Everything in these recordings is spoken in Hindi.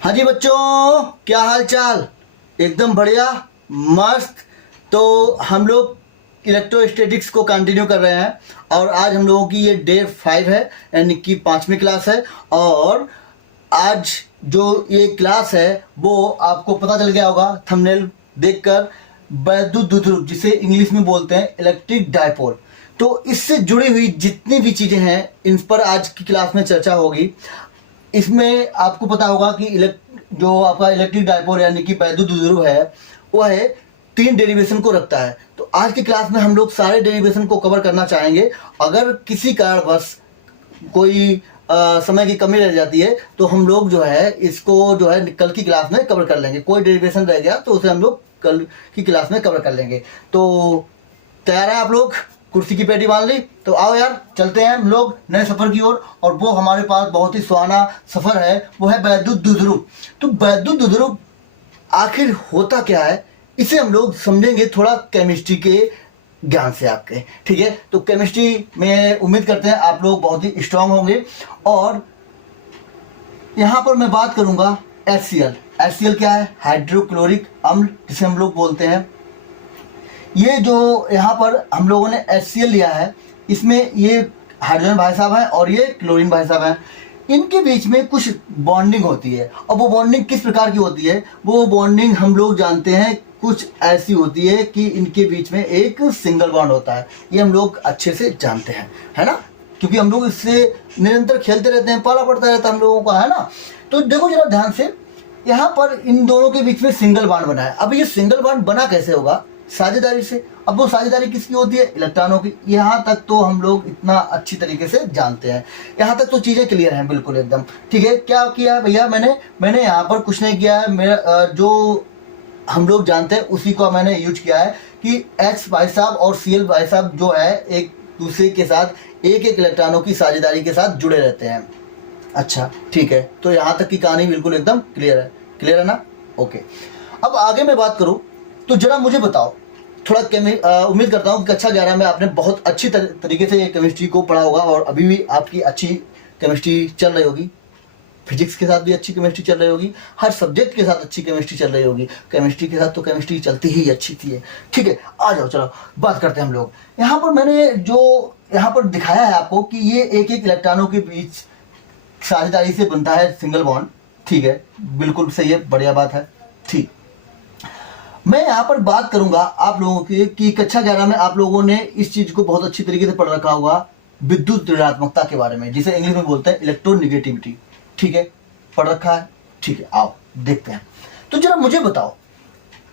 हाँ जी बच्चों, क्या हाल चाल। एकदम बढ़िया, मस्त। तो हम लोग इलेक्ट्रोस्टैटिक्स को कंटिन्यू कर रहे हैं और आज हम लोगों की ये डे 5 है, यानी कि 5वीं क्लास है। और आज जो ये क्लास है वो आपको पता चल गया होगा थंबनेल देखकर, वैद्युत द्विध्रुव जिसे इंग्लिश में बोलते हैं इलेक्ट्रिक डायपोल। तो इससे जुड़ी हुई जितनी भी चीज़ें हैं इन पर आज की क्लास में चर्चा होगी। इसमें आपको पता होगा कि जो आपका इलेक्ट्रिक डायपोल यानी कि वैद्युत द्विध्रुव है वो है 3 डेरिवेशन को रखता है। तो आज की क्लास में हम लोग सारे डेरिवेशन को कवर करना चाहेंगे। अगर किसी कारणवश कोई समय की कमी रह जाती है तो हम लोग जो है इसको जो है कल की क्लास में कवर कर लेंगे। कोई डेरिवेशन रह गया तो उसे हम लोग कल की क्लास में कवर कर लेंगे। तो तैयार है आप लोग? कुर्सी की पेटी बांध ली? तो आओ यार, चलते हैं हम लोग नए सफ़र की ओर। और वो हमारे पास बहुत ही सुहाना सफ़र है, वो है वैद्युत द्विध्रुव। तो वैद्युत द्विध्रुव आखिर होता क्या है, इसे हम लोग समझेंगे थोड़ा केमिस्ट्री के ज्ञान से आपके। ठीक है, तो केमिस्ट्री में उम्मीद करते हैं आप लोग बहुत ही स्ट्रांग होंगे। और यहाँ पर मैं बात करूँगा HCl। HCl क्या है? हाइड्रोक्लोरिक अम्ल, जिसे हम लोग बोलते हैं। ये जो यहाँ पर हम लोगों ने HCl लिया है, इसमें ये हाइड्रोजन भाई साहब हैं और ये क्लोरीन भाई साहब हैं। इनके बीच में कुछ बॉन्डिंग होती है। और वो बॉन्डिंग किस प्रकार की होती है? वो बॉन्डिंग हम लोग जानते हैं कुछ ऐसी होती है कि इनके बीच में एक सिंगल बॉन्ड होता है। ये हम लोग अच्छे से जानते हैं, है ना, क्योंकि हम लोग इससे निरंतर खेलते रहते हैं, पाला पड़ता रहता है हम लोगों का, है ना। तो देखो जरा ध्यान से, यहाँ पर इन दोनों के बीच में सिंगल बॉन्ड बना है। अब ये सिंगल बॉन्ड बना कैसे होगा? साझेदारी से। अब वो साझेदारी किसकी होती है? इलेक्ट्रॉनों की। यहाँ तक तो हम लोग इतना अच्छी तरीके से जानते हैं, यहाँ तक तो चीज़ें क्लियर हैं बिल्कुल एकदम। ठीक है, क्या किया भैया मैंने यहाँ पर कुछ नहीं किया है। मेरा जो हम लोग जानते हैं उसी को मैंने यूज किया है कि H भाई साहब और Cl भाई साहब जो है एक दूसरे के साथ एक एक इलेक्ट्रॉनों की साझेदारी के साथ जुड़े रहते हैं। अच्छा ठीक है, तो यहाँ तक की कहानी बिल्कुल एकदम क्लियर है ना? ओके, अब आगे मैं बात करूँ तो जरा मुझे बताओ थोड़ा उम्मीद करता हूँ कि कक्षा 11 में आपने बहुत अच्छी तरीके से केमिस्ट्री को पढ़ा होगा और अभी भी आपकी अच्छी केमिस्ट्री चल रही होगी। फिजिक्स के साथ भी अच्छी केमिस्ट्री चल रही होगी, हर सब्जेक्ट के साथ अच्छी केमिस्ट्री चल रही होगी। केमिस्ट्री के साथ तो केमिस्ट्री चलती ही अच्छी थी। ठीक है, आ जाओ चलो बात करते हैं हम लोग। यहाँ पर मैंने जो यहाँ पर दिखाया है आपको कि ये एक एक इलेक्ट्रॉनों के बीच साझेदारी से बनता है सिंगल बॉन्ड। ठीक है, बिल्कुल सही है, बढ़िया बात है। ठीक, मैं यहाँ पर बात करूंगा आप लोगों की कि कक्षा 11 में आप लोगों ने इस चीज को बहुत अच्छी तरीके से पढ़ रखा होगा, विद्युत ऋणात्मकता के बारे में, जिसे इंग्लिश में बोलते हैं इलेक्ट्रोनेगेटिविटी। ठीक है, पढ़ रखा है। ठीक है, आओ देखते हैं। तो जरा मुझे बताओ,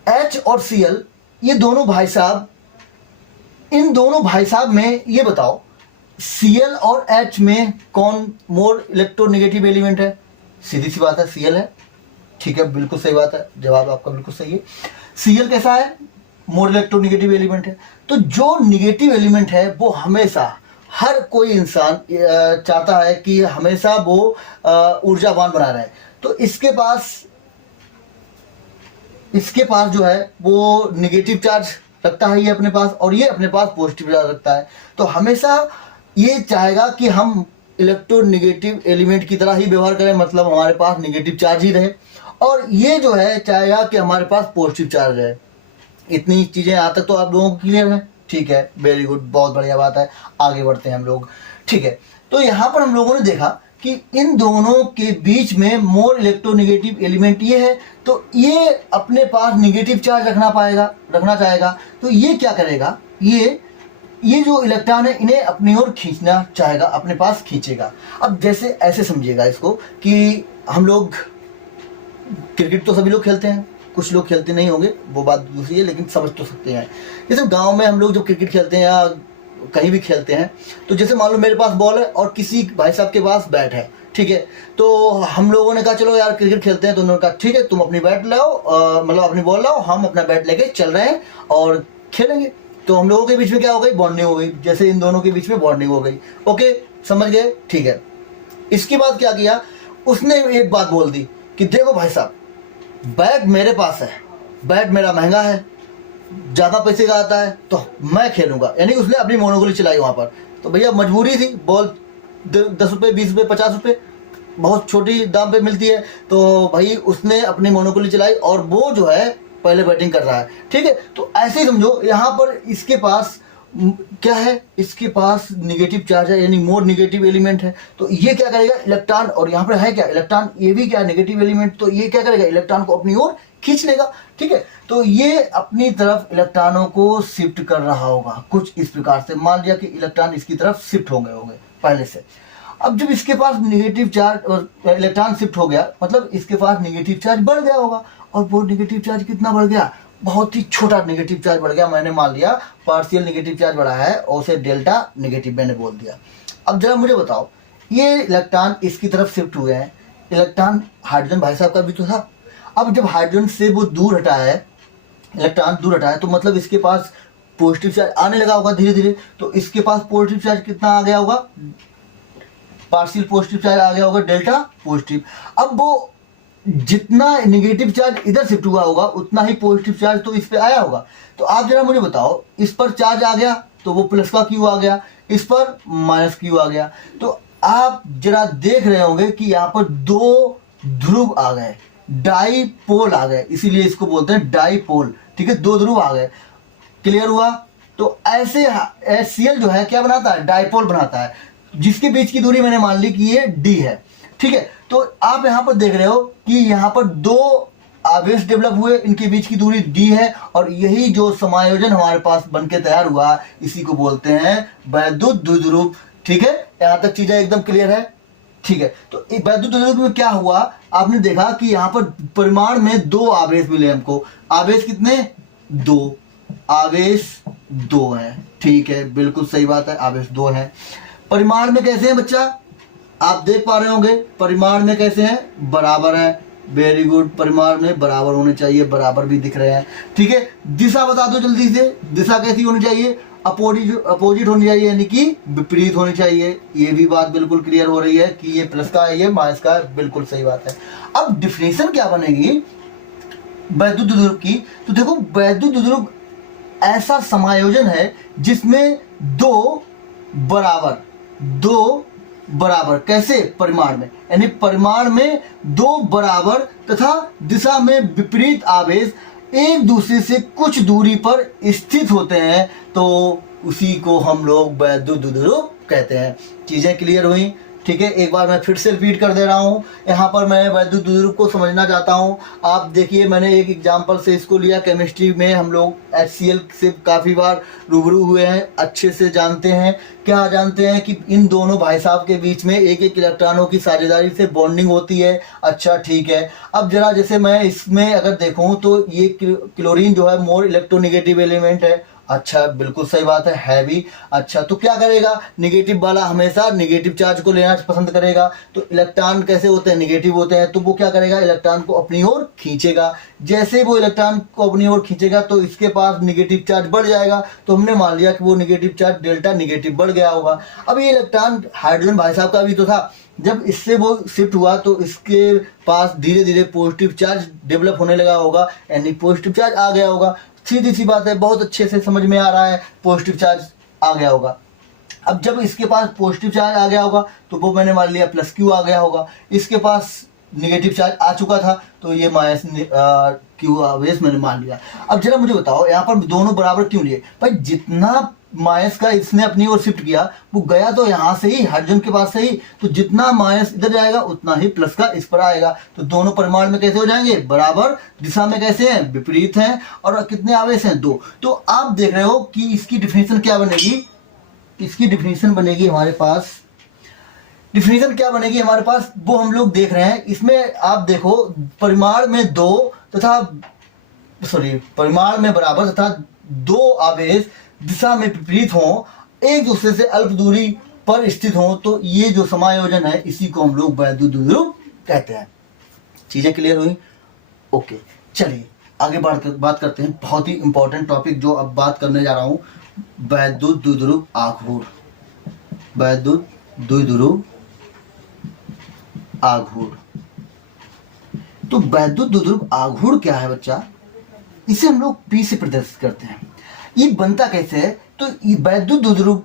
H और Cl ये दोनों भाई साहब, इन दोनों भाई साहब में ये बताओ Cl और H में कौन मोर इलेक्ट्रोनेगेटिव एलिमेंट है? सीधी सी बात है, Cl है। ठीक है, बिल्कुल सही बात है, जवाब आपका बिल्कुल सही है। Cl कैसा है? मोर इलेक्ट्रोनेगेटिव एलिमेंट है। तो जो निगेटिव एलिमेंट है वो हमेशा हर कोई इंसान चाहता है कि हमेशा वो ऊर्जावान बना रहे। तो इसके पास जो है वो निगेटिव चार्ज रखता है ये अपने पास, और ये अपने पास पॉजिटिव चार्ज रखता है। तो हमेशा ये चाहेगा कि हम इलेक्ट्रोनेगेटिव एलिमेंट की तरह ही व्यवहार करें, मतलब हमारे पास निगेटिव चार्ज ही रहे। और ये जो है चाहेगा कि हमारे पास पॉजिटिव चार्ज है। इतनी चीज़ें यहाँ तक तो आप लोगों को क्लियर है? ठीक है, वेरी गुड, बहुत बढ़िया बात है। आगे बढ़ते हैं हम लोग। ठीक है, तो यहाँ पर हम लोगों ने देखा कि इन दोनों के बीच में मोर इलेक्ट्रोनेगेटिव एलिमेंट ये है, तो ये अपने पास निगेटिव चार्ज रखना चाहेगा। तो ये क्या करेगा? ये जो इलेक्ट्रॉन है इन्हें अपनी ओर खींचना चाहेगा, अपने पास खींचेगा। अब जैसे ऐसे समझिएगा इसको कि हम लोग क्रिकेट तो सभी लोग खेलते हैं, कुछ लोग खेलते नहीं होंगे, वो बात दूसरी है, लेकिन समझ तो सकते हैं। जैसे गांव में हम लोग जब क्रिकेट खेलते हैं या कहीं भी खेलते हैं, तो जैसे मान लो मेरे पास बॉल है और किसी भाई साहब के पास बैट है। ठीक है, तो हम लोगों ने कहा चलो यार क्रिकेट खेलते हैं। तो उन्होंने कहा ठीक है, तुम अपनी बैट लाओ, मतलब अपनी बॉल लाओ, हम अपना बैट लेके चल रहे हैं और खेलेंगे। तो हम लोगों के बीच में क्या हो गई? बॉन्डिंग हो गई। जैसे इन दोनों के बीच में बॉन्डिंग हो गई। ओके, समझ गए? ठीक है, इसके बाद क्या किया? उसने एक बात बोल दी कि देखो भाई साहब, बैट मेरे पास है, बैट मेरा महंगा है, ज़्यादा पैसे का आता है, तो मैं खेलूंगा। यानी उसने अपनी मोनोपोली चलाई वहाँ पर। तो भैया मजबूरी थी, बॉल 10 रुपये, 20 रुपये, 50 रुपये, बहुत छोटी दाम पे मिलती है, तो भाई उसने अपनी मोनोपोली चलाई और वो जो है पहले बैटिंग कर रहा है, ठीक है। तो ऐसे ही समझो यहाँ पर इसके पास क्या है, इसके पास निगेटिव चार्ज है, यानी मोर निगेटिव एलिमेंट है। तो ये क्या करेगा, इलेक्ट्रॉन, और यहाँ पर है क्या इलेक्ट्रॉन, ये भी क्या नेगेटिव एलिमेंट, तो ये क्या करेगा, इलेक्ट्रॉन को अपनी ओर खींच लेगा, ठीक है। तो ये अपनी तरफ इलेक्ट्रॉनों को शिफ्ट कर रहा होगा कुछ इस प्रकार से। मान लिया कि इलेक्ट्रॉन इसकी तरफ शिफ्ट हो गए होंगे पहले से। अब जब इसके पास निगेटिव चार्ज और इलेक्ट्रॉन शिफ्ट हो गया, मतलब इसके पास निगेटिव चार्ज बढ़ गया होगा। और वो निगेटिव चार्ज कितना बढ़ गया, बहुत ही छोटा निगेटिव चार्ज बढ़ गया। मैंने मान लिया पार्शियल निगेटिव चार्ज बढ़ा है और उसे डेल्टा निगेटिव मैंने बोल दिया। अब जरा मुझे बताओ, ये इलेक्ट्रॉन इसकी तरफ शिफ्ट हुए हैं, इलेक्ट्रॉन हाइड्रोजन भाई साहब का भी तो था। अब जब हाइड्रोजन से वो दूर हटा है, इलेक्ट्रॉन दूर हटा है, तो मतलब इसके पास पॉजिटिव चार्ज आने लगा होगा धीरे धीरे। तो इसके पास पॉजिटिव चार्ज कितना आ गया होगा, पार्शियल पॉजिटिव चार्ज आ गया होगा डेल्टा पॉजिटिव। अब वो जितना नेगेटिव चार्ज इधर शिफ्ट हुआ होगा उतना ही पॉजिटिव चार्ज तो इस पे आया होगा। तो आप जरा मुझे बताओ, इस पर चार्ज आ गया तो वो प्लस का क्यू आ गया, इस पर माइनस क्यू आ गया। तो आप जरा देख रहे होंगे कि यहाँ पर दो ध्रुव आ गए, डाईपोल आ गए, इसीलिए इसको बोलते हैं डाईपोल, ठीक है। दो ध्रुव आ गए, क्लियर हुआ। तो ऐसे HCl जो है क्या बनाता है, डाईपोल बनाता है, जिसके बीच की दूरी मैंने मान ली कि ये d है, ठीक है। तो आप यहाँ पर देख रहे हो कि यहाँ पर दो आवेश डेवलप हुए, इनके बीच की दूरी d है, और यही जो समायोजन हमारे पास बनके तैयार हुआ इसी को बोलते हैं वैद्युत द्विध्रुव, ठीक है। यहाँ तक चीजें एकदम क्लियर है, ठीक है। तो वैद्युत द्विध्रुव में क्या हुआ, आपने देखा कि यहाँ पर परिमाण में दो आवेश मिले हमको। आवेश कितने, दो, आवेश दो है, ठीक है, बिल्कुल सही बात है, आवेश दो है। परिमाण में कैसे हैं बच्चा, आप देख पा रहे होंगे परिमाण में कैसे हैं, बराबर है, वेरी गुड, परिमाण में बराबर होने चाहिए, बराबर भी दिख रहे हैं, ठीक है। दिशा बता दो जल्दी से, दिशा कैसी होनी चाहिए, अपोजिट होनी चाहिए, यानी कि विपरीत होनी चाहिए। ये भी बात बिल्कुल क्लियर हो रही है कि ये प्लस का है, ये माइनस का है, बिल्कुल सही बात है। अब डिफिनेशन क्या बनेगी वैद्युत द्विध्रुव की, तो देखो वैद्युत द्विध्रुव ऐसा समायोजन है जिसमें दो बराबर कैसे, परिमाण में, यानी परिमाण में दो बराबर तथा दिशा में विपरीत आवेश एक दूसरे से कुछ दूरी पर स्थित होते हैं, तो उसी को हम लोग वैद्युत द्विध्रुव कहते हैं। चीजें क्लियर हुई, ठीक है। एक बार मैं फिर से रिपीट कर दे रहा हूँ, यहाँ पर मैं वैद्युत द्विध्रुव को समझना चाहता हूँ। आप देखिए, मैंने एक एग्जांपल से इसको लिया, केमिस्ट्री में हम लोग HCl से काफ़ी बार रूबरू हुए हैं, अच्छे से जानते हैं। क्या जानते हैं कि इन दोनों भाई साहब के बीच में एक एक इलेक्ट्रॉनों की साझेदारी से बॉन्डिंग होती है। अच्छा ठीक है, अब जरा जैसे मैं इसमें अगर देखूँ तो ये क्लोरीन जो है मोर इलेक्ट्रोनिगेटिव एलिमेंट है। अच्छा, बिल्कुल सही बात है भी। अच्छा, तो क्या करेगा, निगेटिव वाला हमेशा निगेटिव चार्ज को लेना पसंद करेगा। तो इलेक्ट्रॉन कैसे होते हैं, निगेटिव होते हैं, तो वो क्या करेगा, इलेक्ट्रॉन को अपनी ओर खींचेगा। जैसे वो इलेक्ट्रॉन को अपनी ओर खींचेगा तो इसके पास निगेटिव चार्ज बढ़ जाएगा, तो हमने मान लिया कि वो निगेटिव चार्ज डेल्टा निगेटिव बढ़ गया होगा। अब ये इलेक्ट्रॉन हाइड्रोजन भाई साहब का भी तो था, जब इससे वो शिफ्ट हुआ तो इसके पास धीरे धीरे पॉजिटिव चार्ज डेवलप होने लगा होगा, यानी पॉजिटिव चार्ज आ गया होगा। सीधी सी बात है, बहुत अच्छे से समझ में आ रहा है, पॉजिटिव चार्ज आ गया होगा। अब जब इसके पास पॉजिटिव चार्ज आ गया होगा तो वो मैंने मान लिया प्लस क्यू आ गया होगा। इसके पास निगेटिव चार्ज आ चुका था तो ये माइनस क्यू आवेश मैंने मान लिया। अब जरा मुझे बताओ, यहाँ पर दोनों बराबर क्यों लिए भाई, जितना माइनस का इसने अपनी ओर शिफ्ट किया वो गया तो यहाँ से ही, हाइड्रोजन के पास से ही, तो जितना माइनस इधर जाएगा उतना ही प्लस का इस पर आएगा। तो दोनों परिमाण में कैसे हो जाएंगे, बराबर, दिशा में कैसे हैं, विपरीत हैं, और कितने आवेश हैं, दो। तो आप देख रहे हो कि इसकी डिफिनेशन क्या बनेगी, इसकी डिफिनेशन बनेगी हमारे पास, डिफिनेशन क्या बनेगी हमारे पास वो हम लोग देख रहे हैं। इसमें आप देखो, परिमाण में दो तथा परिमाण में बराबर तथा दो आवेश दिशा में विपरीत हों, एक दूसरे से अल्प दूरी पर स्थित हों, तो ये जो समायोजन है इसी को हम लोग वैद्युत द्विध्रुव कहते हैं। चीजें क्लियर हुई, ओके। चलिए आगे बात करते हैं, बहुत ही इंपॉर्टेंट टॉपिक जो अब बात करने जा रहा हूं, वैद्युत द्विध्रुव आघूर्ण। वैद्युत द्विध्रुव आघूर्ण, तो वैद्युत द्विध्रुव आघूर्ण क्या है बच्चा, इसे हम लोग P से प्रदर्शित करते हैं। ये बनता कैसे है, तो ये वैद्युत द्विध्रुव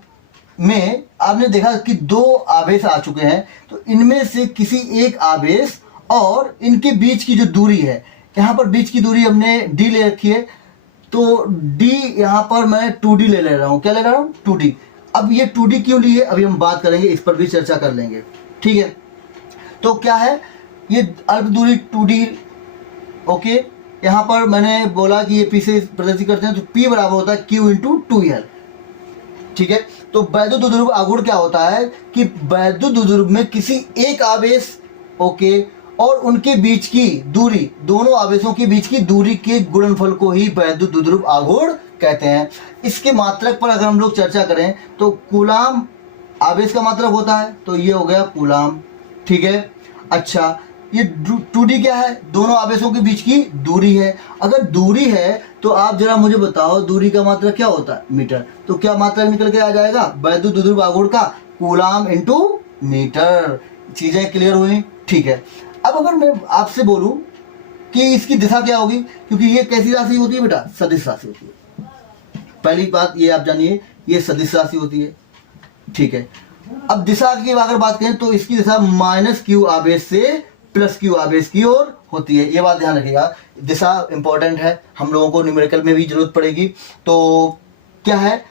में आपने देखा कि दो आवेश आ चुके हैं, तो इनमें से किसी एक आवेश और इनके बीच की जो दूरी है, यहाँ पर बीच की दूरी हमने d ले रखी है, तो d यहाँ पर मैं 2d ले रहा हूँ। क्या ले रहा हूँ? 2d। अब ये 2d क्यों ली है अभी हम बात करेंगे, इस पर भी चर्चा कर लेंगे। ठीक है, तो क्या है ये अल्प दूरी 2d। ओके, यहाँ पर मैंने बोला कि ये p से प्रदर्शित करते हैं, तो p बराबर होता है q इंटू 2l। ठीक है, तो वैद्युत द्विध्रुव आघूर्ण क्या होता है कि वैद्युत द्विध्रुव में किसी एक आवेश ओके और उनके बीच की दूरी, दोनों आवेशों के बीच की दूरी के गुणनफल को ही वैद्युत द्विध्रुव आघूर्ण कहते हैं। इसके मात्रक पर अगर हम लोग चर्चा करें तो कूलाम आवेश का मात्रक होता है, तो ये हो गया कूलाम। ठीक है, अच्छा ये 2d क्या है? दोनों आवेशों के बीच की दूरी है। अगर दूरी है तो आप जरा मुझे बताओ दूरी का मात्रक क्या होता है? मीटर। तो क्या मात्रक निकल के आ जाएगा वैद्युत द्विध्रुव आघूर्ण का? Coulomb into metre. चीजें क्लियर हुई? ठीक है, अब अगर मैं आपसे बोलूं कि इसकी दिशा क्या होगी, क्योंकि ये कैसी राशि होती है बेटा? सदिश राशि होती है। पहली बात ये आप जानिए, ये सदिश राशि होती है। ठीक है, अब दिशा की अगर बात करें तो इसकी दिशा माइनस क्यू आवेश से प्लस क्यू आवेश की ओर होती है। ये बात ध्यान रखिएगा, दिशा इंपॉर्टेंट है, हम लोगों को न्यूमेरिकल में भी जरूरत पड़ेगी। तो क्या है,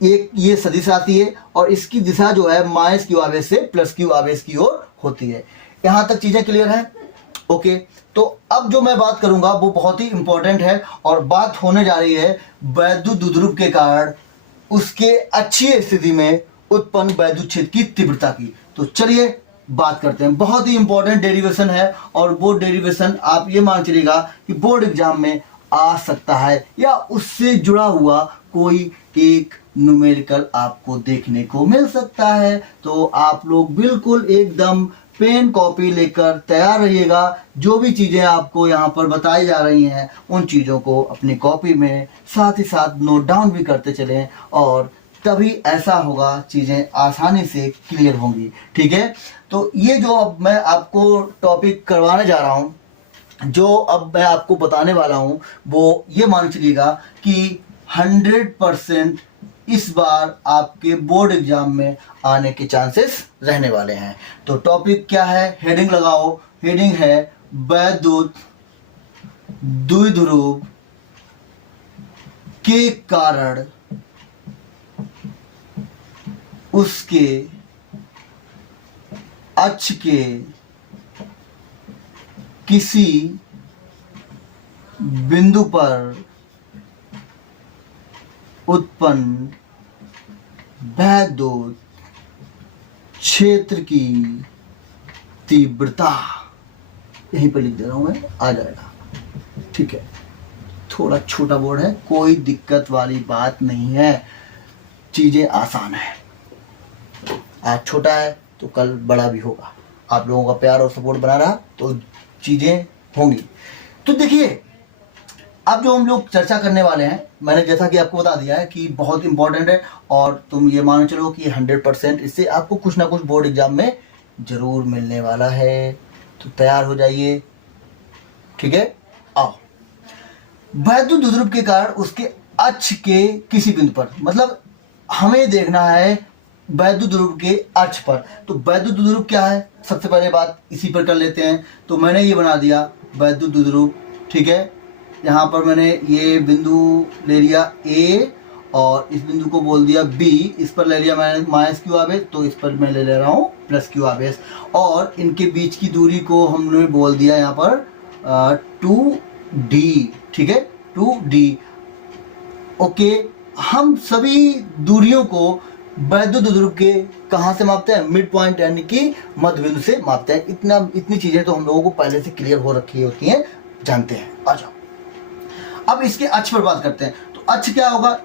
ये सदिश राशि है और इसकी दिशा जो है माइनस क्यू आवेश से प्लस क्यू आवेश की ओर होती है। यहाँ तक चीजें क्लियर हैं? ओके, तो अब जो मैं बात करूंगा वो बहुत ही इंपॉर्टेंट है और बात होने जा रही है वैद्युत द्विध्रुव के कारण उसके अक्षीय स्थिति में उत्पन्न वैद्युत क्षेत्र की तीव्रता की। तो चलिए बात करते हैं। बहुत ही इंपॉर्टेंट डेरिवेशन है और वो डेरिवेशन आप ये मान चलिएगा कि बोर्ड एग्जाम में आ सकता है या उससे जुड़ा हुआ कोई एक न्यूमेरिकल आपको देखने को मिल सकता है। तो आप लोग बिल्कुल एकदम पेन कॉपी लेकर तैयार रहिएगा। जो भी चीजें आपको यहाँ पर बताई जा रही हैं उन चीजों को अपनी कॉपी में साथ ही साथ नोट डाउन भी करते चलें और तभी ऐसा होगा चीजें आसानी से क्लियर होंगी। ठीक है, तो ये जो अब मैं आपको टॉपिक करवाने जा रहा हूँ, जो अब मैं आपको बताने वाला हूँ, वो ये मान चलिएगा कि 100% इस बार आपके बोर्ड एग्जाम में आने के चांसेस रहने वाले हैं। तो टॉपिक क्या है? हेडिंग लगाओ। हेडिंग है वैद्युत द्विध्रुव के कारण उसके अक्ष के किसी बिंदु पर उत्पन्न वैद्युत क्षेत्र की तीव्रता। यहीं पर लिख दे रहा हूं मैं, आ जाएगा। ठीक है, थोड़ा छोटा बोर्ड है, कोई दिक्कत वाली बात नहीं है, चीजें आसान है। आज छोटा है तो कल बड़ा भी होगा। आप लोगों का प्यार और सपोर्ट बना रहा तो चीजें होंगी। तो देखिए, अब जो हम लोग चर्चा करने वाले हैं, मैंने जैसा कि आपको बता दिया है कि बहुत इंपॉर्टेंट है और तुम ये मान चलो कि 100% इससे आपको कुछ ना कुछ बोर्ड एग्जाम में जरूर मिलने वाला है। तो तैयार हो जाइए। ठीक है, आओ। वैद्युत द्विध्रुव के कारण उसके अक्ष के किसी बिंदु पर, मतलब हमें देखना है वैद्युत ध्रुव के अक्ष पर। तो वैद्युत द्विध्रुव क्या है, सबसे पहले बात इसी पर कर लेते हैं। तो मैंने ये बना दिया वैद्युत द्विध्रुव। ठीक है, यहाँ पर मैंने ये बिंदु ले लिया A और इस बिंदु को बोल दिया B। इस पर ले लिया मैंने माइनस क्यू आवेश, तो इस पर मैं ले रहा हूँ प्लस क्यू आवेश और इनके बीच की दूरी को हमने बोल दिया यहाँ पर 2d। ठीक है, 2d। ओके, हम सभी दूरियों को वैद्युत द्विध्रुव के कहाँ से मापते हैं? मिड पॉइंट यानी कि मध्य बिंदु से मापते हैं। इतनी चीजें तो हम लोगों को पहले से क्लियर हो रखी होती हैं, जानते हैं। आ जाओ, अब इसके अक्ष पर बात करते हैं। तो अक्ष क्या होगा?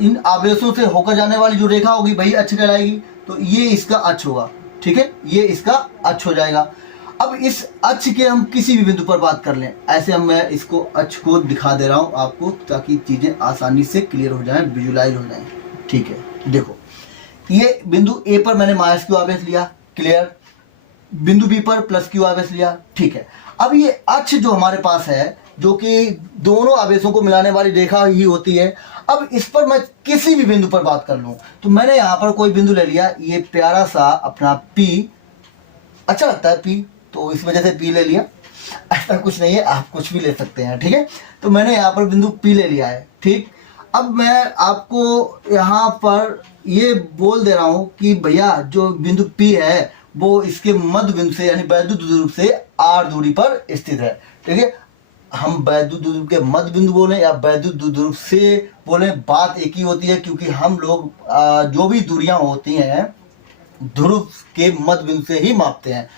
इन आवेशों से होकर जाने वाली जो रेखा होगी वही अक्ष कहलाएगी। तो ये इसका अक्ष होगा। ठीक है, ये इसका अक्ष हो जाएगा। अब इस अक्ष के हम किसी भी बिंदु पर बात कर लें, ऐसे हम मैं इसको अक्ष को दिखा दे रहा हूं आपको ताकि चीजें आसानी से क्लियर हो जाएं, विजुलाइज हो जाएं। ठीक है, देखो ये बिंदु ए पर मैंने माइनस क्यू आवेश लिया, क्लियर। बिंदु बी पर प्लस क्यू आवेश लिया। ठीक है, अब ये अक्ष जो हमारे पास है जो कि दोनों आवेशों को मिलाने वाली रेखा ही होती है। अब इस पर मैं किसी भी बिंदु पर बात कर लूँ, तो मैंने यहाँ पर कोई बिंदु ले लिया, ये प्यारा सा अपना P, अच्छा लगता है P, तो इस वजह से P ले लिया। ऐसा कुछ नहीं है, आप कुछ भी ले सकते हैं, ठीक है। तो मैंने यहाँ पर बिंदु P ले लिया है, ठीक। अब मैं आपको यहाँ पर ये बोल दे रहा हूँ कि भैया जो बिंदु P है वो इसके मध्य बिंदु से यानी वैद्युत द्विध्रुव से r दूरी पर स्थित है, ठीक है। हम वैद्युत द्विध्रुव के मध्य बिंदु बोलें या वैद्युत द्विध्रुव से बोलें, बात एक ही होती है, क्योंकि हम लोग जो भी दूरियां होती हैं ध्रुव के मध्य बिंदु से ही मापते हैं।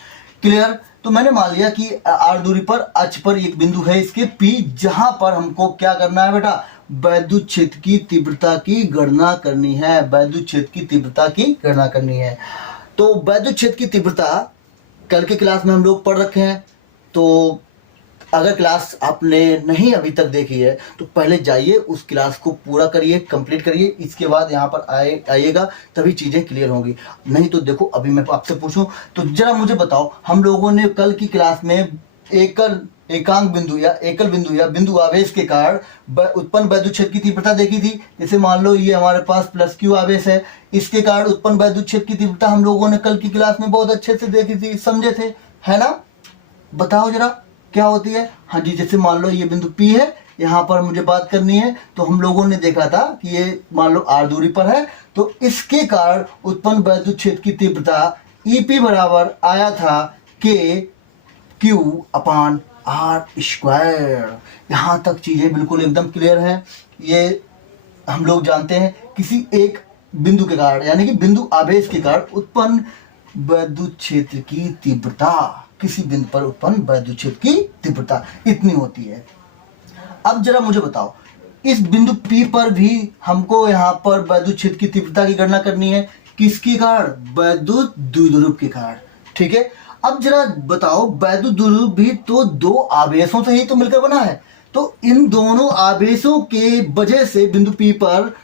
क्लियर। तो मैंने मान लिया कि r दूरी पर अक्ष पर एक बिंदु है इसके P, जहां पर हमको क्या करना है बेटा, वैद्युत क्षेत्र की तीव्रता की गणना करनी है, वैद्युत क्षेत्र की तीव्रता की गणना करनी है। तो वैद्युत क्षेत्र की तीव्रता कल के क्लास में हम लोग पढ़ रखे हैं, तो अगर क्लास आपने नहीं अभी तक देखी है तो पहले जाइए उस क्लास को पूरा करिए, कंप्लीट करिए, इसके बाद यहाँ पर आइएगा, तभी चीज़ें क्लियर होंगी। नहीं तो देखो, अभी मैं आपसे पूछूं तो जरा मुझे बताओ, हम लोगों ने कल की क्लास में एकांक बिंदु या बिंदु आवेश के कारण उत्पन्न वैद्युत क्षेत्र की तीव्रता देखी थी। जैसे मान लो ये हमारे पास +Q आवेश है, इसके कारण उत्पन्न वैद्युत क्षेत्र की तीव्रता हम लोगों ने कल की क्लास में बहुत अच्छे से देखी थी, समझे थे, है ना। बताओ जरा क्या होती है। हाँ जी, जैसे मान लो ये बिंदु P है, यहाँ पर मुझे बात करनी है, तो हम लोगों ने देखा था कि ये मान लो r दूरी पर है, तो इसके कारण उत्पन्न वैद्युत क्षेत्र की तीव्रता EP बराबर आया था KQ/r²। यहाँ तक चीजें बिल्कुल एकदम क्लियर हैं। ये हम लोग जानते हैं किसी एक बिंदु के कारण यानी कि बिंदु आवेश के कारण उत्पन्न वैद्युत क्षेत्र की तीव्रता, किसी बिंदु पर उत्पन्न वैद्युत क्षेत्र की तीव्रता इतनी होती है। अब जरा मुझे बताओ, इस बिंदु P पर भी हमको यहाँ पर वैद्युत क्षेत्र की तीव्रता की गणना करनी है, किसके कारण, वैद्युत द्विध्रुव के कारण, ठीक है। अब जरा बताओ, वैद्युत द्विध्रुव भी तो दो आवेशों से ही तो मिलकर बना है, तो इन दोनों आवेशों के वजह से बिंदु P पर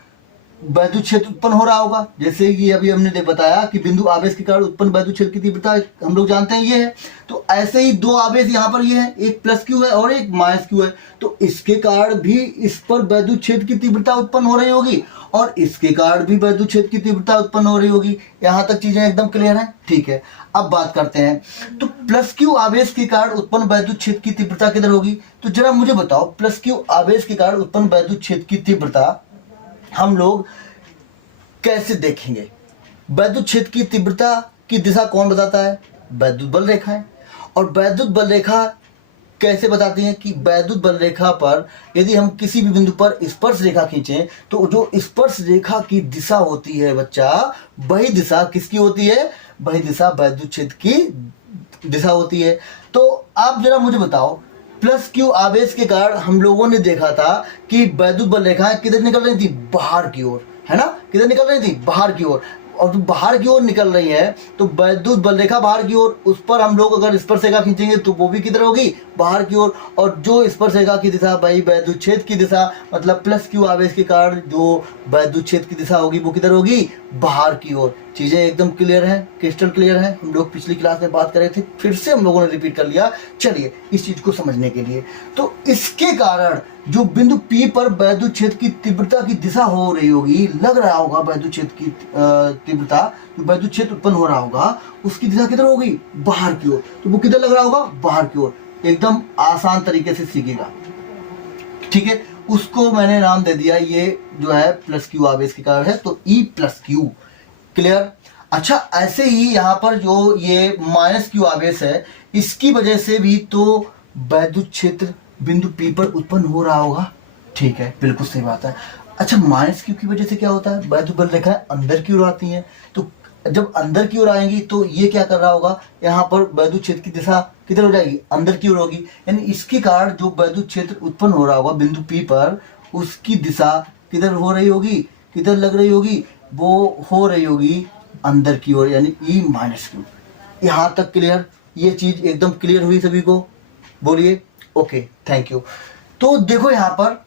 वैद्युत क्षेत्र उत्पन्न हो रहा होगा। जैसे कि अभी हमने बताया कि बिंदु आवेश के कारण उत्पन्न वैद्युत क्षेत्र की तीव्रता हम लोग जानते हैं ये है, तो ऐसे ही दो आवेश यहाँ पर ये है, एक +Q है और एक -Q है, तो इसके कारण भी इस पर वैद्युत क्षेत्र की तीव्रता उत्पन्न हो रही होगी और इसके कारण भी वैद्युत क्षेत्र की तीव्रता उत्पन्न हो रही होगी। यहाँ तक चीजें एकदम क्लियर है, ठीक है। अब बात करते हैं, तो +Q आवेश के कारण उत्पन्न वैद्युत क्षेत्र की तीव्रता किधर होगी, तो जरा मुझे बताओ, +Q आवेश के कारण उत्पन्न वैद्युत क्षेत्र की तीव्रता हम लोग कैसे देखेंगे। वैद्युत क्षेत्र की तीव्रता की दिशा कौन बताता है, वैद्युत बल रेखा है। और वैद्युत बल रेखा कैसे बताती है कि वैद्युत बल रेखा पर यदि हम किसी भी बिंदु पर स्पर्श रेखा खींचें तो जो स्पर्श रेखा की दिशा होती है बच्चा, वही दिशा किसकी होती है, वही दिशा वैद्युत क्षेत्र की दिशा होती है। तो आप जरा मुझे बताओ, +Q आवेश के कारण हम लोगों ने देखा था कि वैद्युत बल रेखाएं किधर निकल रही थी, बाहर की ओर, है ना, किधर निकल रही थी, बाहर की ओर। और बाहर की ओर निकल रही है तो वैद्युत बल रेखा बाहर की ओर, उस पर हम लोग अगर स्पर्श रेखा खींचेंगे तो वो भी किधर होगी, बाहर की ओर। और जो स्पर्श रेखा की दिशा भाई वैद्युत क्षेत्र की दिशा, मतलब +Q आवेश के कारण जो वैद्युत क्षेत्र की दिशा होगी वो किधर होगी, बाहर की ओर। चीजें एकदम क्लियर है, क्रिस्टल क्लियर है। हम लोग पिछली क्लास में बात कर रहे थे, फिर से हम लोगों ने रिपीट कर लिया, चलिए इस चीज को समझने के लिए। तो इसके कारण जो बिंदु P पर वैद्युत क्षेत्र की तीव्रता की दिशा हो रही होगी, लग रहा होगा वैद्युत क्षेत्र की तीव्रता, जो वैद्युत क्षेत्र उत्पन्न हो रहा होगा उसकी दिशा किधर होगी, बाहर की ओर। तो वो किधर लग रहा होगा, बाहर की ओर। एकदम आसान तरीके से सीखेगा, ठीक है। उसको मैंने नाम दे दिया, ये जो है +Q आवेश के कारण है, तो E+Q। क्लियर। अच्छा, ऐसे ही यहाँ पर जो ये -Q आवेश है, इसकी वजह से भी तो वैद्युत क्षेत्र बिंदु P पर उत्पन्न हो रहा होगा, ठीक है, बिल्कुल सही बात है। अच्छा, -Q की वजह से क्या होता है, वैद्युत बल रेखाएं अंदर की ओर आती हैं, तो जब अंदर की ओर आएंगी तो ये क्या कर रहा होगा, यहाँ पर वैद्युत क्षेत्र की दिशा किधर हो जाएगी, अंदर की ओर होगी। यानी इसके कारण जो वैद्युत क्षेत्र उत्पन्न हो रहा होगा बिंदु P पर, उसकी दिशा किधर हो रही होगी, किधर लग रही होगी, वो हो रही होगी अंदर की ओर, यानी E-Q। यहाँ तक क्लियर, ये चीज एकदम क्लियर हुई सभी को, बोलिए ओके, थैंक यू। तो देखो यहाँ पर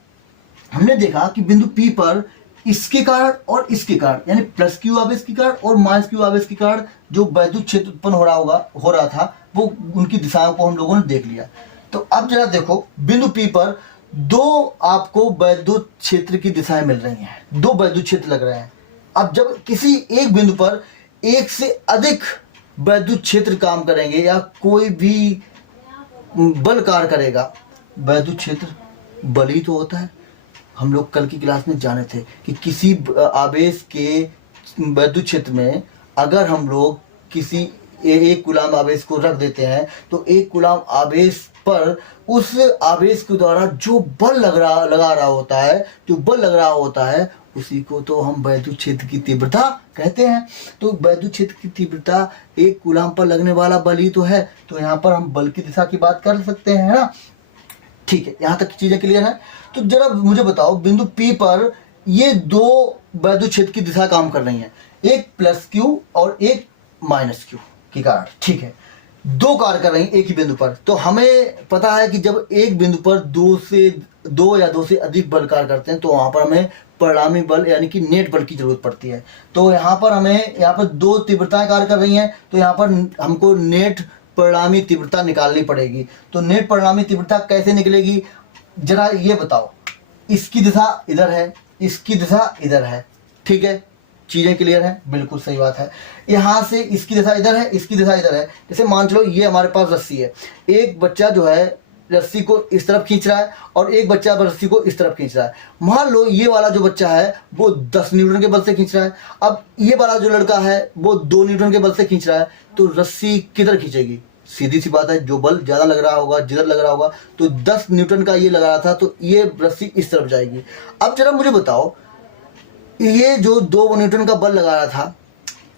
हमने देखा कि बिंदु P पर इसके कारण और इसके कारण, यानी +Q आवेश के कारण और -Q आवेश के कारण जो वैद्युत क्षेत्र उत्पन्न हो रहा था, वो उनकी दिशाओं को हम लोगों ने देख लिया। तो अब जरा देखो, बिंदु P पर दो आपको वैद्युत क्षेत्र की दिशाएं मिल रही हैं, दो वैद्युत क्षेत्र लग रहे हैं। अब जब किसी एक बिंदु पर एक से अधिक वैद्युत क्षेत्र काम करेंगे या कोई भी बल कार्य करेगा, वैद्युत क्षेत्र बल ही तो होता है। हम लोग कल की क्लास में जाने थे कि किसी आवेश के वैद्युत क्षेत्र में अगर हम लोग किसी एक कूलाम आवेश को रख देते हैं तो एक कूलाम आवेश पर उस आवेश के द्वारा जो बल लगा रहा होता है, जो बल लग रहा होता है, उसी को तो हम वैद्युत क्षेत्र की तीव्रता कहते हैं। तो वैद्युत क्षेत्र की तीव्रता एक कूलाम पर लगने वाला बल ही तो है। तो यहाँ पर हम बल की दिशा की बात कर सकते हैं, है ना। ठीक है, यहाँ तक चीजें क्लियर है। तो जरा मुझे बताओ, बिंदु P पर ये दो वैद्युत क्षेत्र की दिशा काम कर रही है, एक प्लस Q और एक माइनस Q के कारण। ठीक है, दो कार्य कर रही हैं एक ही बिंदु पर। तो हमें पता है कि जब एक बिंदु पर दो या दो से अधिक बल कार्य करते हैं तो वहां पर हमें परिणामी बल यानी कि नेट बल की जरूरत पड़ती है। तो यहाँ पर दो तीव्रताएं कार्य कर रही हैं, तो यहाँ पर हमको नेट परिणामी तीव्रता निकालनी पड़ेगी। तो नेट परिणामी तीव्रता कैसे निकलेगी, जरा ये बताओ। इसकी दिशा इधर है, इसकी दिशा इधर है। ठीक है, चीजें क्लियर है, बिल्कुल सही बात है। यहाँ से इसकी दिशा इधर है, इसकी दिशा इधर है। जैसे मान चलो ये हमारे पास रस्सी है, एक बच्चा जो है रस्सी को इस तरफ खींच रहा है और एक बच्चा रस्सी को इस तरफ खींच रहा है। मान लो ये वाला जो बच्चा है वो 10 न्यूटन के बल से खींच रहा है, अब ये वाला जो लड़का है वो 2 न्यूटन के बल से खींच रहा है। तो रस्सी किधर खींचेगी, सीधी सी बात है, जो बल ज़्यादा लग रहा होगा, जिधर लग रहा होगा, तो 10 न्यूटन का ये लगा रहा था तो ये रस्सी इस तरफ जाएगी। अब जरा मुझे बताओ, ये जो 2 न्यूटन का बल लगा रहा था,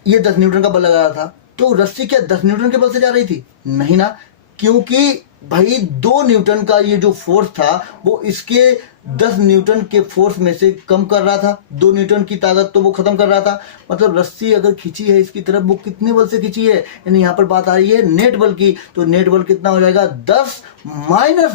ये 10 न्यूटन का बल लगा रहा था, तो रस्सी क्या 10 न्यूटन के बल से जा रही थी? नहीं ना, क्योंकि भाई 2 न्यूटन का ये जो फोर्स था वो इसके 10 न्यूटन के फोर्स में से कम कर रहा था। 2 न्यूटन की ताकत तो वो खत्म कर रहा था। मतलब रस्सी अगर खींची है इसकी तरफ, वो कितने बल से खींची है, यानी यहाँ पर बात आ रही है नेट बल की। तो नेट बल कितना हो जाएगा, 10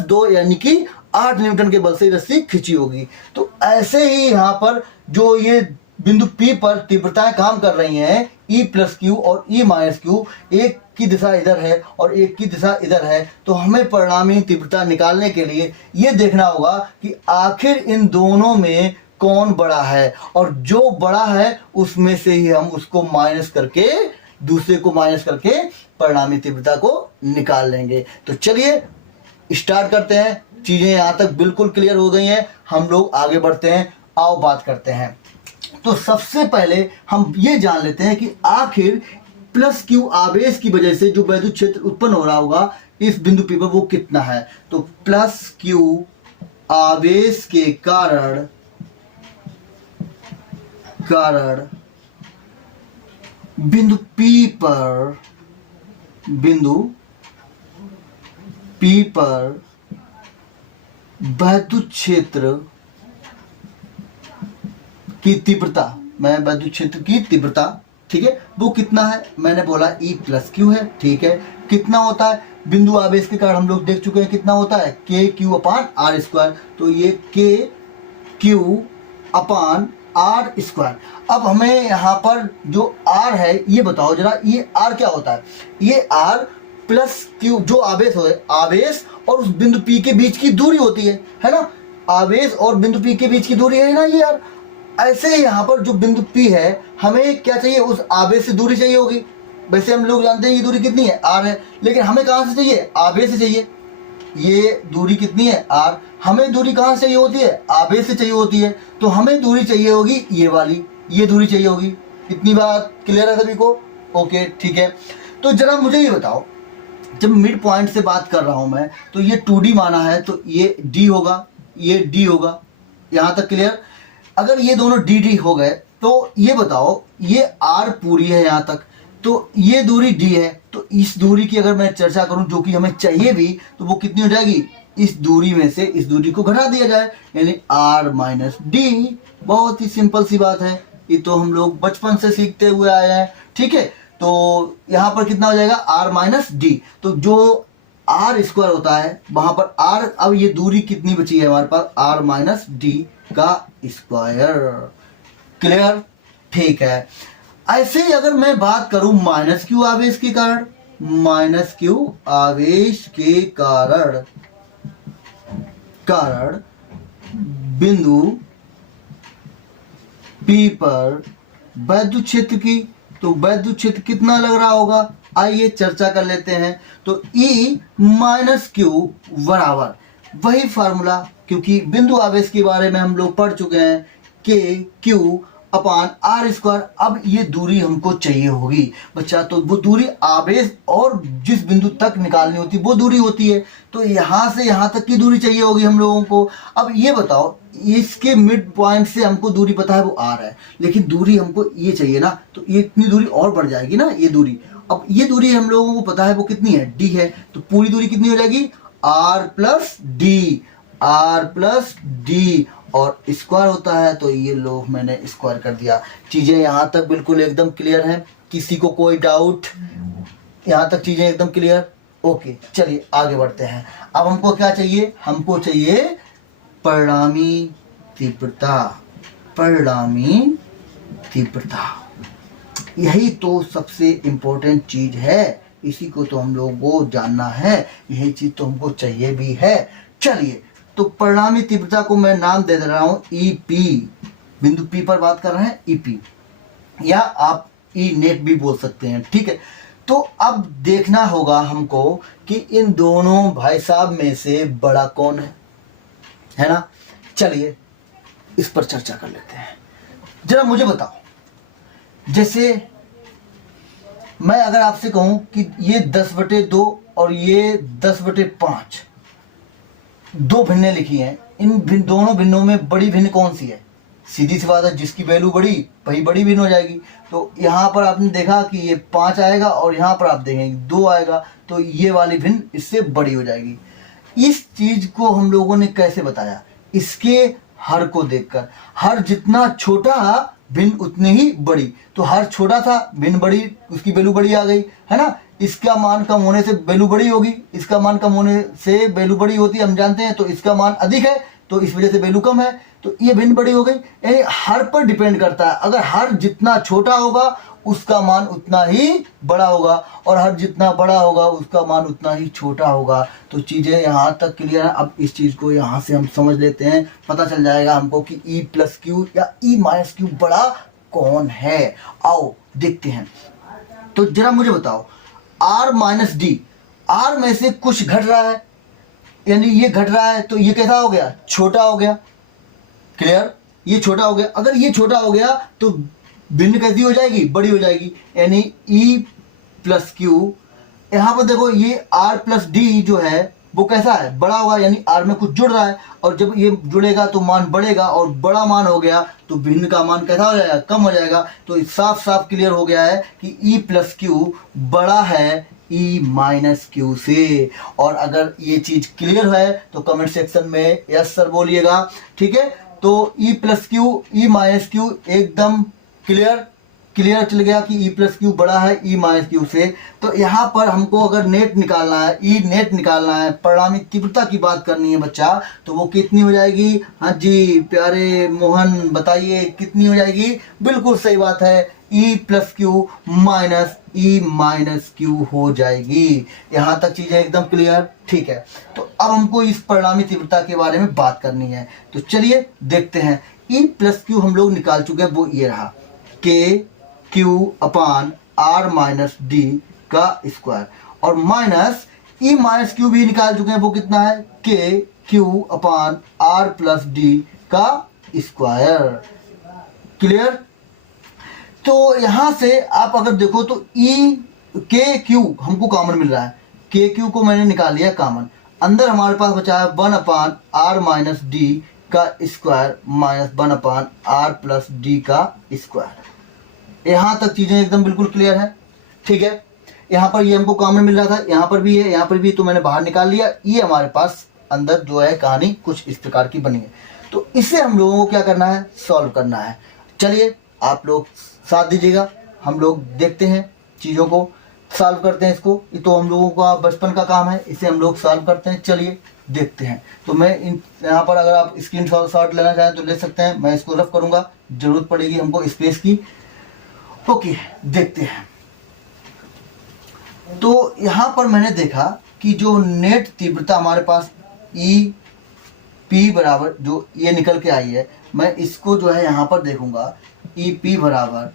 - 2 यानी कि 8 न्यूटन के बल से रस्सी खींची होगी। तो ऐसे ही यहाँ पर जो ये बिंदु P पर तीव्रताएं काम कर रही हैं, E + Q और E - Q, एक की दिशा इधर है और एक की दिशा इधर है। तो हमें परिणामी तीव्रता निकालने के लिए ये देखना होगा कि आखिर इन दोनों में कौन बड़ा है, और जो बड़ा है उसमें से ही हम उसको माइनस करके, दूसरे को माइनस करके परिणामी तीव्रता को निकाल लेंगे। तो चलिए स्टार्ट करते हैं। चीजें यहाँ तक बिल्कुल क्लियर हो गई हैं, हम लोग आगे बढ़ते हैं। आओ बात करते हैं। तो सबसे पहले हम ये जान लेते हैं कि आखिर +Q आवेश की वजह से जो वैद्युत क्षेत्र उत्पन्न हो रहा होगा इस बिंदु P पर वो कितना है। तो +Q आवेश के कारण बिंदु P पर वैद्युत क्षेत्र की तीव्रता, मैं वैद्युत क्षेत्र की तीव्रता, ठीक है, वो कितना है, मैंने बोला E + Q है। ठीक है, कितना होता है, बिंदु आवेश के कारण हम लोग देख चुके हैं कितना होता है, KQ/R²। तो ये KQ/R²। अब हमें यहाँ पर जो R है ये बताओ जरा, ये R क्या होता है। ये R + Q जो आवेश हो, आवेश और उस बिंदु P के बीच की दूरी होती है ना। आवेश और बिंदु P के बीच की दूरी है ना ये यार। ऐसे यहाँ पर जो बिंदु P है, हमें क्या चाहिए, उस आवेश से दूरी चाहिए होगी। वैसे हम लोग जानते हैं ये दूरी कितनी है, R है, लेकिन हमें कहाँ से चाहिए, आवेश से चाहिए। ये दूरी कितनी है, R। हमें दूरी कहाँ से चाहिए होती है, आवेश से चाहिए होती है। तो हमें दूरी चाहिए होगी ये वाली, ये दूरी चाहिए होगी। इतनी बात क्लियर है सभी को? ओके, ठीक है। तो जरा मुझे ये बताओ, जब मिड पॉइंट से बात कर रहा हूँ मैं, तो ये 2D माना है तो ये D होगा, ये D होगा। यहाँ तक क्लियर? अगर ये दोनों D हो गए तो ये बताओ, ये R पूरी है यहाँ तक, तो ये दूरी D है। तो इस दूरी की अगर मैं चर्चा करूं जो कि हमें चाहिए भी, तो वो कितनी हो जाएगी, इस दूरी में से इस दूरी को घटा दिया जाए, यानी R - D। बहुत ही सिंपल सी बात है, ये तो हम लोग बचपन से सीखते हुए आए हैं। ठीक है, तो यहाँ पर कितना हो जाएगा, R - D। तो जो R² होता है वहां पर R, अब ये दूरी कितनी बची है हमारे पास, R - D का स्क्वायर। क्लियर? ठीक है। ऐसे ही अगर मैं बात करूं -Q आवेश के कारण, -Q आवेश के कारण, कारण बिंदु P पर वैद्युत क्षेत्र की, तो वैद्युत क्षेत्र कितना लग रहा होगा, आइए चर्चा कर लेते हैं। तो E माइनस क्यू बराबर वही फार्मूला, क्योंकि बिंदु आवेश के बारे में हम लोग पढ़ चुके हैं, के क्यू अपान आर स्क्वायर। अब ये दूरी हमको चाहिए होगी बच्चा, तो वो दूरी आवेश और जिस बिंदु तक निकालनी होती है वो दूरी होती है, तो यहाँ से यहाँ तक की दूरी चाहिए होगी हम लोगों को। अब ये बताओ, इसके मिड पॉइंट से हमको दूरी पता है वो आर है, लेकिन दूरी हमको ये चाहिए ना, तो ये इतनी दूरी और बढ़ जाएगी ना ये दूरी। अब ये दूरी हम लोगों को पता है वो कितनी है, डी है, तो पूरी दूरी कितनी हो जाएगी, r plus d, r plus d, और स्क्वायर होता है तो ये लो मैंने स्क्वायर कर दिया। चीज़ें यहाँ तक बिल्कुल एकदम क्लियर हैं, किसी को कोई डाउट, यहाँ तक चीज़ें एकदम क्लियर, ओके। चलिए आगे बढ़ते हैं। अब हमको क्या चाहिए, हमको चाहिए परिणामी तीव्रता, परिणामी तीव्रता, यही तो सबसे इम्पोर्टेंट चीज है, इसी को तो हम लोगों को जानना है, यही चीज तो हमको चाहिए भी है। चलिए, तो परिणामी तीव्रता को मैं नाम दे रहा हूं EP, बिंदु P पर बात कर रहे हैं EP, या आप E नेट भी बोल सकते हैं, ठीक है। तो अब देखना होगा हमको कि इन दोनों भाई साहब में से बड़ा कौन है ना। चलिए इस पर चर्चा कर लेते हैं। जरा मुझे बताओ, जैसे मैं अगर आपसे कहूं कि ये 10/2 और ये 10/5 दो भिन्नें लिखी हैं, इन दोनों भिन्नों में बड़ी भिन्न कौन सी है, सीधी सी बात है, जिसकी वैल्यू बड़ी वही बड़ी भिन्न हो जाएगी। तो यहाँ पर आपने देखा कि ये 5 आएगा और यहाँ पर आप देखेंगे 2 आएगा, तो ये वाली भिन्न इससे बड़ी हो जाएगी। इस चीज को हम लोगों ने कैसे बताया, इसके हर को देखकर, हर जितना छोटा भिन्न उतनी ही बड़ी, तो हर छोटा था भिन्न बड़ी, उसकी वैल्यू बड़ी आ गई है ना। इसका मान कम होने से वैल्यू बड़ी होगी, इसका मान कम होने से वैल्यू बड़ी होती है, हम जानते हैं। तो इसका मान अधिक है तो इस वजह से वैल्यू कम है, तो ये भिन्न बड़ी हो गई। यानी हर पर डिपेंड करता है, अगर हर जितना छोटा होगा उसका मान उतना ही बड़ा होगा, और हर जितना बड़ा होगा उसका मान उतना ही छोटा होगा। तो चीज़ें यहाँ तक क्लियर है। अब इस चीज़ को यहाँ से हम समझ लेते हैं, पता चल जाएगा हमको कि E+Q या E-Q बड़ा कौन है। आओ देखते हैं। तो जरा मुझे बताओ, R-D, R में से कुछ घट रहा है, यानी ये घट रहा है, तो ये कैसा हो गया, छोटा हो गया, क्लियर, ये छोटा हो गया। अगर ये छोटा हो गया तो भिन्न कैसी हो जाएगी, बड़ी हो जाएगी, यानी E+Q। यहाँ पर देखो ये R+D जो है वो कैसा है, बड़ा होगा, यानी R में कुछ जुड़ रहा है, और जब ये जुड़ेगा तो मान बढ़ेगा, और बड़ा मान हो गया तो भिन्न का मान कैसा हो जाएगा, कम हो जाएगा। तो साफ साफ क्लियर हो गया है कि E+Q बड़ा है E-Q से। और अगर ये चीज क्लियर है तो कमेंट सेक्शन में यस सर बोलिएगा, ठीक है। तो E+Q E-Q एकदम क्लियर चल गया कि E+Q बड़ा है E-Q से। तो यहाँ पर हमको अगर नेट निकालना है, E नेट निकालना है, परिणामी तीव्रता की बात करनी है बच्चा, तो वो कितनी हो जाएगी, हाँ जी प्यारे मोहन बताइए कितनी हो जाएगी, बिल्कुल सही बात है, E+Q माइनस E-Q हो जाएगी। यहाँ तक चीजें एकदम क्लियर, ठीक है। तो अब हमको इस परिणामी तीव्रता के बारे में बात करनी है, तो चलिए देखते हैं। E+Q हम लोग निकाल चुके हैं, वो ये रहा KQ/R-D का स्क्वायर, और माइनस E-Q भी निकाल चुके हैं, वो कितना है, KQ/R+D का स्क्वायर, क्लियर। तो यहां से आप अगर देखो तो KQ हमको कॉमन मिल रहा है, KQ को मैंने निकाल लिया कॉमन, अंदर हमारे पास बचा है 1/R-D का स्क्वायर माइनस 1/R+D का स्क्वायर। यहाँ तक चीजें एकदम बिल्कुल क्लियर है, ठीक है। यहाँ पर ये हमको कॉमन मिल रहा था, यहाँ पर भी है, यहाँ पर भी, तो मैंने बाहर निकाल लिया। ये हमारे पास अंदर जो है कहानी कुछ इस प्रकार की बनी है, तो इसे हम लोगों को क्या करना है, सॉल्व करना है। चलिए आप लोग साथ दीजिएगा, हम लोग देखते हैं चीज़ों को, सॉल्व करते हैं इसको। ये तो हम लोगों का बचपन का काम है, इसे हम लोग सॉल्व करते हैं। चलिए देखते हैं। तो मैं यहाँ पर अगर आप स्क्रीन शॉट लेना चाहें तो ले सकते हैं, मैं इसको रफ करूँगा, जरूरत पड़ेगी हमको स्पेस की। ओके देखते हैं। तो यहाँ पर मैंने देखा कि जो नेट तीव्रता हमारे पास P बराबर जो ये निकल के आई है, मैं इसको जो है यहाँ पर देखूंगा EP बराबर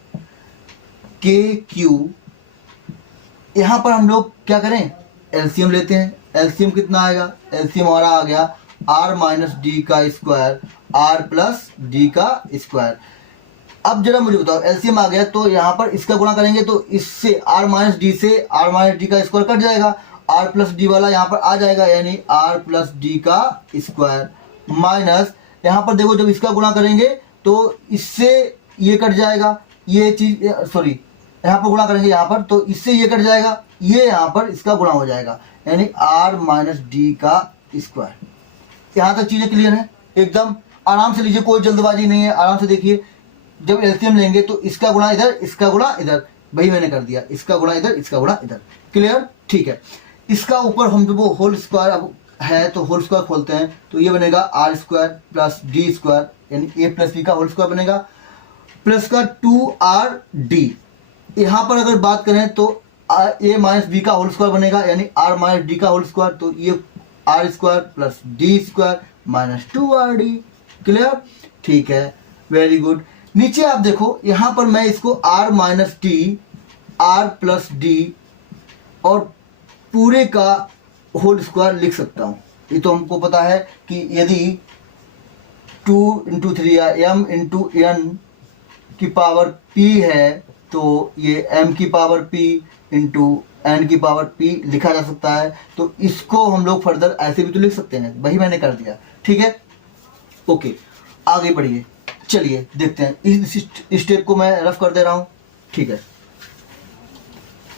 KQ। यहाँ पर हम लोग क्या करें, एलसीएम लेते हैं। एलसीएम कितना आएगा, एलसीएम हमारा आ गया R माइनस डी का स्क्वायर R प्लस डी का स्क्वायर। अब जरा मुझे बताओ, एलसीएम आ गया तो यहाँ पर इसका गुणा करेंगे तो इससे R माइनस डी से R माइनस डी का स्क्वायर कट जाएगा, R प्लस डी वाला यहाँ पर आ जाएगा, यानी R प्लस डी का स्क्वायर माइनस यहाँ पर देखो जब इसका गुणा करेंगे तो इससे ये कट जाएगा, ये चीज सॉरी यहाँ पर गुणा करेंगे यहाँ पर तो इससे ये कट जाएगा, ये यहाँ पर इसका गुणा हो जाएगा, यानी R माइनस डी का स्क्वायर। यहाँ तक चीजें क्लियर है, एकदम आराम से लीजिए, कोई जल्दबाजी नहीं है, आराम से देखिए। जब एलसीएम लेंगे तो इसका गुणा इधर, इसका गुणा इधर, वही मैंने कर दिया, इसका गुणा इधर, इसका गुणा इधर। क्लियर, ठीक है। इसका ऊपर हम जब वो होल स्क्वायर अब है तो होल स्क्वायर खोलते हैं तो ये बनेगा R square plus D square, यानी A प्लस बी का होल स्क्वायर बनेगा, प्लस का 2RD। यहाँ पर अगर बात करें तो A माइनस बी का होल स्क्वायर बनेगा, यानी R माइनस डी का होल स्क्वायर, तो ये R square plus D square minus 2RD। Clear, ठीक है, वेरी गुड। नीचे आप देखो, यहाँ पर मैं इसको R minus D, R plus d और पूरे का होल स्क्वायर लिख सकता हूँ। ये तो हमको पता है कि यदि 2 इंटू 3 या m इंटू n की पावर p है तो ये m की पावर p इंटू n की पावर p लिखा जा सकता है। तो इसको हम लोग फर्दर ऐसे भी तो लिख सकते हैं, वही मैंने कर दिया, ठीक है, ओके। आगे बढ़िए, चलिए देखते हैं, इस स्टेप को मैं रफ कर दे रहा हूँ, ठीक है।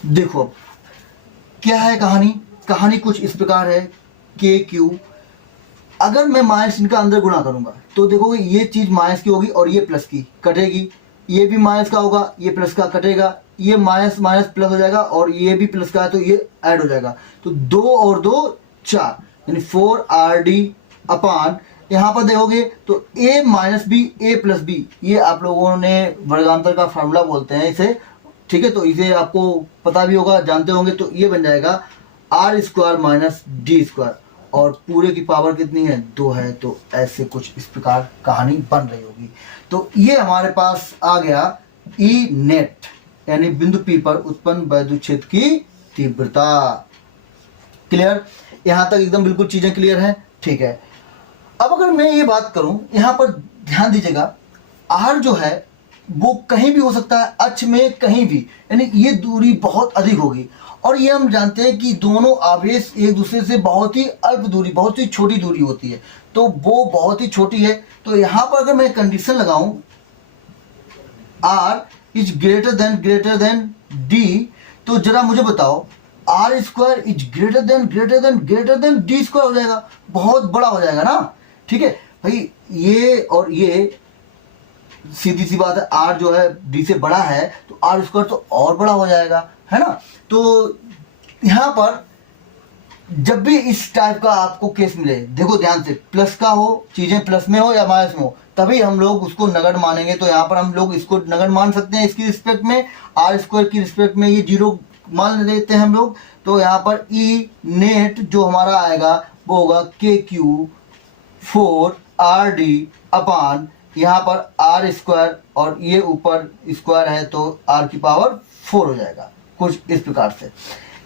देखो अब क्या है कहानी, कहानी कुछ इस प्रकार है, KQ अगर मैं माइनस इनका अंदर गुणा करूंगा तो देखोगे ये चीज माइनस की होगी और ये प्लस की कटेगी, ये भी माइनस का होगा, ये प्लस का कटेगा, ये माइनस माइनस प्लस हो जाएगा और ये भी प्लस का है तो ये ऐड हो जाएगा, तो 2 और 2 4, यानी 4RD अपान यहाँ पर देखोगे तो A minus b A plus b, ये आप लोगों ने वर्गांतर का फार्मूला बोलते हैं इसे, ठीक है, तो इसे आपको पता भी होगा, जानते होंगे, तो ये बन जाएगा R square minus D square और पूरे की पावर कितनी है, 2 है, तो ऐसे कुछ इस प्रकार कहानी बन रही होगी। तो ये हमारे पास आ गया E नेट, यानी बिंदु P पर उत्पन्न वैद्युत क्षेत्र की तीव्रता। क्लियर, यहाँ तक एकदम बिल्कुल चीजें क्लियर हैं, ठीक है। अब अगर मैं ये बात करूं, यहाँ पर ध्यान दीजिएगा, R जो है वो कहीं भी हो सकता है, अक्ष में कहीं भी, यानी ये दूरी बहुत अधिक होगी और ये हम जानते हैं कि दोनों आवेश एक दूसरे से बहुत ही अल्प दूरी, बहुत ही छोटी दूरी होती है, तो वो बहुत ही छोटी है। तो यहाँ पर अगर मैं कंडीशन लगाऊं R is greater than D, तो जरा मुझे बताओ R square is greater than D square हो जाएगा, बहुत बड़ा हो जाएगा ना, ठीक है भाई। ये और ये सीधी सी बात है, R जो है D से बड़ा है तो R स्क्वायर तो और बड़ा हो जाएगा, है ना। तो यहाँ पर जब भी इस टाइप का आपको केस मिले, देखो ध्यान से, प्लस का हो, चीजें प्लस में हो या माइनस में हो, तभी हम लोग उसको नगण्य मानेंगे। तो यहाँ पर हम लोग इसको नगण्य मान सकते हैं, इसकी रिस्पेक्ट में, R स्क्वायर की रिस्पेक्ट में ये 0 मान लेते हैं हम लोग। तो यहाँ पर E नेट जो हमारा आएगा वो होगा KQ 4RD अपान यहाँ पर R स्क्वायर और ये ऊपर स्क्वायर है तो R की पावर 4 हो जाएगा, कुछ इस प्रकार से।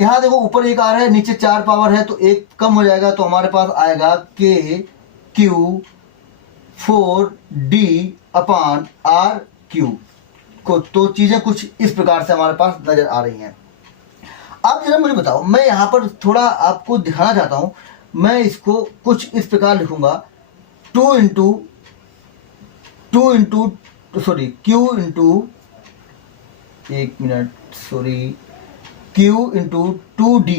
यहाँ देखो ऊपर एक R है, नीचे 4 पावर है तो एक कम हो जाएगा, तो हमारे पास आएगा KQ 4D अपान RQ को। तो चीजें कुछ इस प्रकार से हमारे पास नजर आ रही हैं। अब जरा मुझे बताओ, मैं यहाँ पर थोड़ा आपको दिखाना चाहता हूँ, मैं इसको कुछ इस प्रकार लिखूंगा, Q into Q into 2D,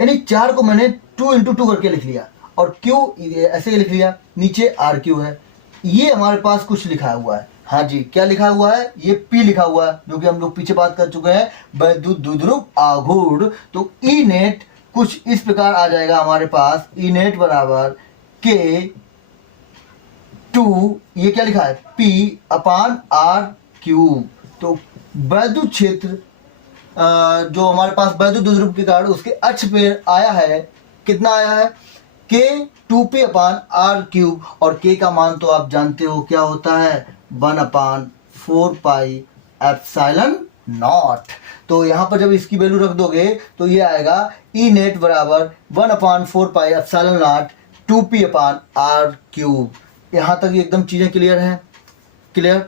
यानी 4 को मैंने 2 इंटू 2 करके लिख लिया और Q ऐसे लिख लिया, नीचे RQ है। ये हमारे पास कुछ लिखा हुआ है, हाँ जी, क्या लिखा हुआ है, ये P लिखा हुआ है, जो कि हम लोग पीछे बात कर चुके हैं, वैद्युत द्विध्रुव आघूर्ण। तो E नेट कुछ इस प्रकार आ जाएगा हमारे पास, E नेट बराबर K2, ये क्या लिखा है, P अपान RQ। तो वैद्युत क्षेत्र जो हमारे पास वैद्युत द्विध्रुव के कारण उसके अक्ष पे आया है, कितना आया है, के 2p अपान आर क्यूब, और k का मान तो आप जानते हो क्या होता है, 1/4 पाई एप्सिलॉन नॉट। तो यहाँ पर जब इसकी वैल्यू रख दोगे तो ये आएगा ई नेट बराबर 1/4 pi epsilon naught 2p upon r cube. यहाँ तक एकदम चीज़ें क्लियर हैं, क्लियर।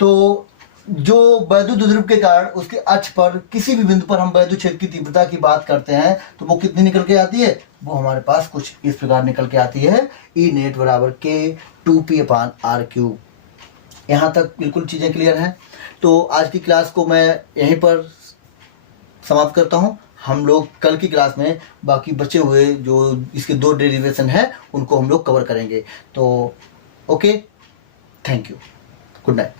तो जो वैद्युत ध्रुव के कारण उसके अक्ष पर किसी भी बिंदु पर हम वैद्युत क्षेत्र की तीव्रता की बात करते हैं तो वो कितनी निकल के आती है, वो हमारे पास कुछ इस प्रकार निकल के आती है, ई नेट बराबर के 2p अपान आर क्यूब। यहाँ तक बिल्कुल चीज़ें क्लियर हैं। तो आज की क्लास को मैं यहीं पर समाप्त करता हूँ। हम लोग कल की क्लास में बाकी बचे हुए जो इसके 2 डेरिवेशन हैं उनको हम लोग कवर करेंगे। तो okay, thank you, good night.